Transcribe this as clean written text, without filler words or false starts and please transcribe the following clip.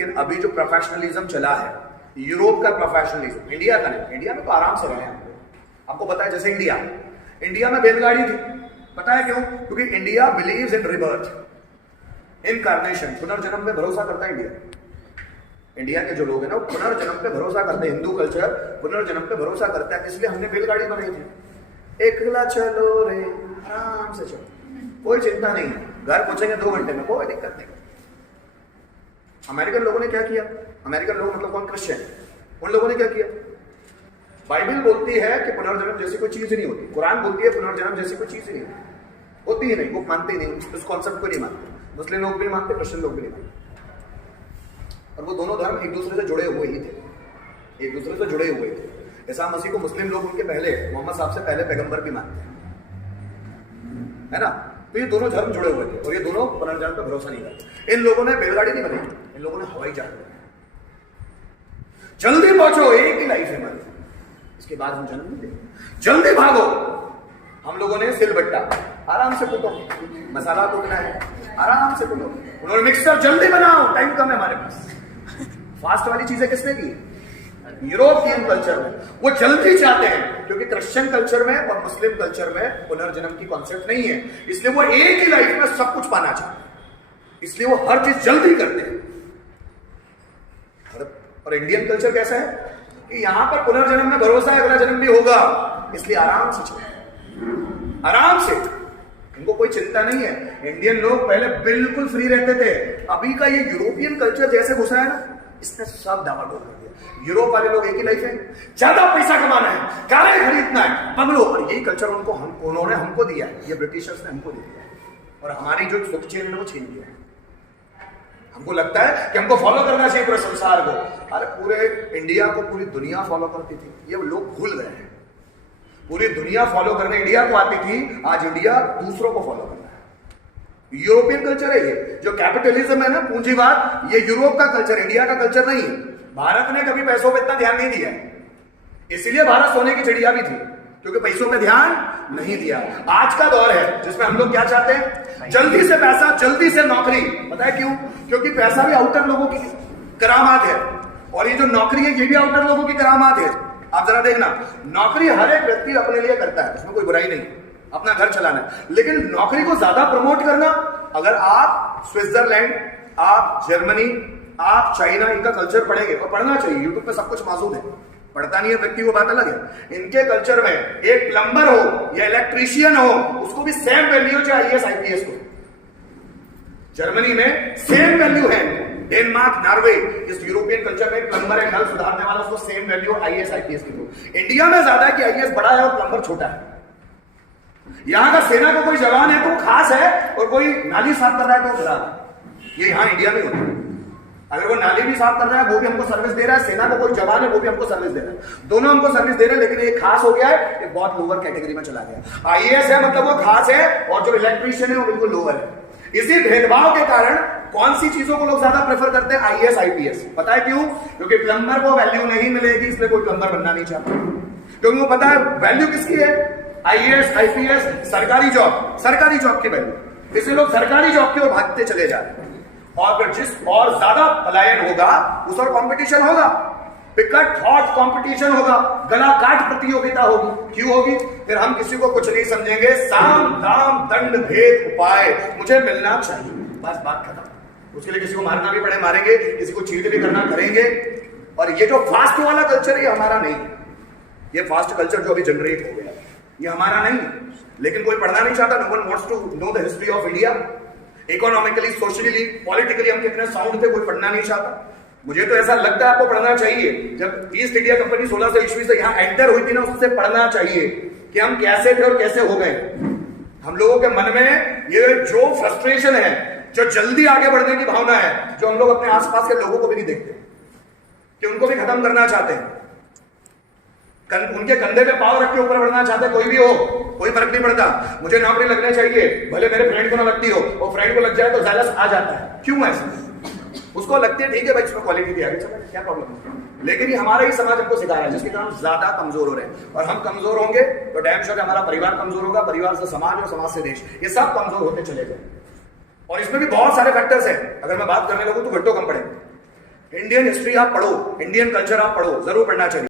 लेकिन अभी जो प्रोफेशनलिज्म चला है, यूरोप का प्रोफेशनलिज्म, इंडिया का नहीं। इंडिया में तो आराम से रहे हैं। आपको पता है जैसे इंडिया में बैलगाड़ी थी, पता है क्यों? क्योंकि India believes in rebirth, incarnation, पुनर्जन्म पे भरोसा करता है इंडिया के जो लोग हैं ना, पुनर्जन्म पे भरोसा करते हैं। हिंदू कल्चर पुनर्जन्म पे भरोसा करता है, इसलिए हमने बैलगाड़ी बनाई थी। एकला चलो रे, आराम से चलो, कोई चिंता नहीं, घर पहुंचेंगे 2 घंटे में, कोई दिक्कत नहीं। अमेरिकन लोगों ने क्या किया? अमेरिकन लोग मतलब कौन? क्रिश्चियन। उन लोगों ने क्या किया? बाइबल बोलती है कि पुनर्जन्म जैसी कोई चीज नहीं होती, कुरान बोलती है पुनर्जन्म जैसी कोई चीज नहीं होती ही नहीं, वो मानते ही नहीं, उस कॉन्सेप्ट को नहीं मानते। मुस्लिम लोग भी नहीं मानते, क्रिश्चियन लोग भी नहीं मानते। और वो दोनों धर्म एक दूसरे से जुड़े हुए ही थे, एक दूसरे से जुड़े हुए थे। ईसा मसीह को मुस्लिम लोग उनके पहले, मोहम्मद साहब से पहले पैगंबर भी मानते हैं, है ना? तो ये दोनों धर्म जुड़े हुए थे और ये दोनों पुनर्जन्म पर भरोसा नहीं करते। इन लोगों ने बैलगाड़ी नहीं बनाई, इन लोगों ने हवाई जहाज बनाया। जल्दी पहुंचो, एक ही लाइफ है हमारी, इसके बाद हम जन्म नहीं देंगे। जल्दी भागो, हम लोगों ने सिलबट्टा, आराम से कूटो, मसाला कूटना है, आराम से कूटो। उन्होंने मिक्सर, जल्दी बनाओ, टाइम कम है हमारे पास। फास्ट वाली चीजें किसने की? यूरोपियन कल्चर में। वो जल्दी चाहते हैं, क्योंकि क्रिश्चियन कल्चर में और मुस्लिम कल्चर में पुनर्जन्म की कॉन्सेप्ट नहीं है, इसलिए वो एक ही लाइफ में सब कुछ पाना चाहते हैं, इसलिए वो हर चीज जल्दी करते हैं। और इंडियन कल्चर कैसा है कि यहां पर पुनर्जन्म में भरोसा है, अगला जन्म भी होगा, इसलिए आराम से चले, आराम से, इनको कोई चिंता नहीं है। इंडियन लोग पहले बिल्कुल फ्री रहते थे, अभी का ये यूरोपियन कल्चर जैसे घुसा है ना, इसने सब डामाडोल कर दिया। यूरोप वाले लोग एक ही लाइफ है, ज्यादा पैसा कमाना है, कारें खरीदना है, बंगलो, और यही कल्चर उन्होंने हमको दिया है, ये ब्रिटिशर्स ने हमको दिया है, और हमारी जो सुख चैन है वो छीन लिया है। हमको लगता है कि हमको फॉलो करना चाहिए पूरे संसार को। अरे पूरे इंडिया को पूरी दुनिया फॉलो करती थी, ये लोग भूल गए हैं। पूरी दुनिया फॉलो करने इंडिया को आती थी, आज इंडिया दूसरों को फॉलो करना है। यूरोपियन कल्चर है ये, जो कैपिटलिज्म है ना, पूंजीवाद, ये यूरोप का कल्चर, इंडिया का कल्चर नहीं है। भारत ने कभी पैसों पे इतना ध्यान नहीं दिया, इसीलिए भारत सोने की चिड़िया भी थी, क्योंकि पैसों पे ध्यान नहीं दिया। आज का दौर है जिसमें हम लोग क्या चाहते हैं? जल्दी से पैसा, जल्दी से नौकरी। पता है क्यों? क्योंकि पैसा भी आउटर लोगों की करामात है, और ये जो नौकरी है ये भी आउटर लोगों की करामात है। आप जरा देखना, नौकरी हर एक व्यक्ति अपने लिए करता है, इसमें कोई बुराई नहीं, अपना घर चलाना है, लेकिन नौकरी को ज्यादा प्रमोट करना, अगर आप स्विट्जरलैंड, आप जर्मनी, आप चाइना, इनका कल्चर पढ़ेंगे, और पढ़ना चाहिए, यूट्यूब पे सब कुछ मौजूद है, पढ़ता नहीं है व्यक्ति वो बात अलग है। इनके कल्चर में एक प्लम्बर हो या इलेक्ट्रीशियन हो, उसको भी सेम वैल्यू चाहिए आईएएस आईपीएस को। जर्मनी में सेम वैल्यू है, डेनमार्क, नॉर्वे, इस यूरोपियन कल्चर में प्लम्बर है, नल सुधारने वाला, उसको सेम वैल्यू आईएएस आईपीएस की। इंडिया में ज्यादा है कि आईएएस बड़ा है और प्लम्बर छोटा है। यहां का सेना का कोई जवान है तो खास है, और कोई नाली साफ कर रहा है तो खराब है। ये यहां इंडिया में होता है। अगर वो नाली भी साफ कर रहा है वो भी हमको सर्विस दे रहा है, सेना का कोई जवान है वो भी हमको सर्विस दे रहा है, दोनों हमको सर्विस दे रहे हैं, लेकिन एक खास हो गया है, एक बहुत लोअर कैटेगरी में चला गया। आईएएस है मतलब वो खास है, और जो इलेक्ट्रीशियन है वो बिल्कुल लोअर है। इसी भेदभाव के कारण कौन सी चीजों को लोग ज्यादा प्रेफर करते हैं? IAS IPS. पता है क्यों? क्योंकि प्लम्बर को वैल्यू नहीं मिलेगी, इसलिए कोई प्लम्बर बनना नहीं चाहता, क्योंकि वो पता है वैल्यू किसकी है? आईएएस आईपीएस, सरकारी जॉब की वैल्यू, इसलिए लोग सरकारी जॉब की ओर भागते चले जा रहे हैं। और फिर जिस और ज्यादा पलायन होगा उस और कंपटीशन होगा, पिकट हॉट कंपटीशन होगा, गला काट प्रतियोगिता होगी। क्यों होगी? फिर हम किसी को कुछ नहीं समझेंगे, साम दाम दंड भेद उपाय, मुझे मिलना चाहिए, बस बात खत्म। उसके लिए किसी को मारना भी पड़े मारेंगे, किसी को चीट भी करना करेंगे। और ये जो फास्ट वाला कल्चर है ये हमारा नहीं, ये फास्ट कल्चर जो अभी जनरेट हो गया ये हमारा नहीं, लेकिन कोई पढ़ना नहीं चाहता। No one wants to know the history of India. Economically, socially, politically हम कितने साउंड थे, कोई पढ़ना नहीं चाहता। मुझे तो ऐसा लगता है आपको पढ़ना चाहिए। जब ईस्ट इंडिया कंपनी 1600 ईस्वी से यहाँ एंटर हुई थी ना, उससे पढ़ना चाहिए कि हम कैसे थे और कैसे हो गए। हम लोगों के मन में ये जो फ्रस्ट्रेशन है, जो जल्दी आगे बढ़ने की भावना है, जो हम लोग अपने आसपास के लोगों को भी नहीं देखते कि उनको भी खत्म करना चाहते हैं। उनके कंधे पे पाव रख के ऊपर बढ़ना चाहते, कोई भी हो, कोई फर्क नहीं पड़ता, मुझे नौकरी लगनी चाहिए, भले मेरे फ्रेंड को ना लगती हो, और फ्रेंड को लग जाए तो ज़ालस आ जाता है। क्यों ऐसा? उसको लगती है ठीक है भाई, इसमें क्वालिटी भी आगे चला, क्या प्रॉब्लम है? लेकिन ये हमारा ही समाज हमको सिखा रहा है, जिसके कारण हम ज्यादा कमजोर हो रहे हैं। और हम कमजोर होंगे तो डैम श्योर हमारा परिवार कमजोर होगा, परिवार से समाज और समाज से देश, ये सब कमजोर होते चले गए। और इसमें भी बहुत सारे फैक्टर्स हैं, अगर मैं बात करने लगूं तो घंटों कम पड़ेंगे। इंडियन हिस्ट्री आप पढ़ो, इंडियन कल्चर आप पढ़ो, जरूर पढ़ना चाहिए।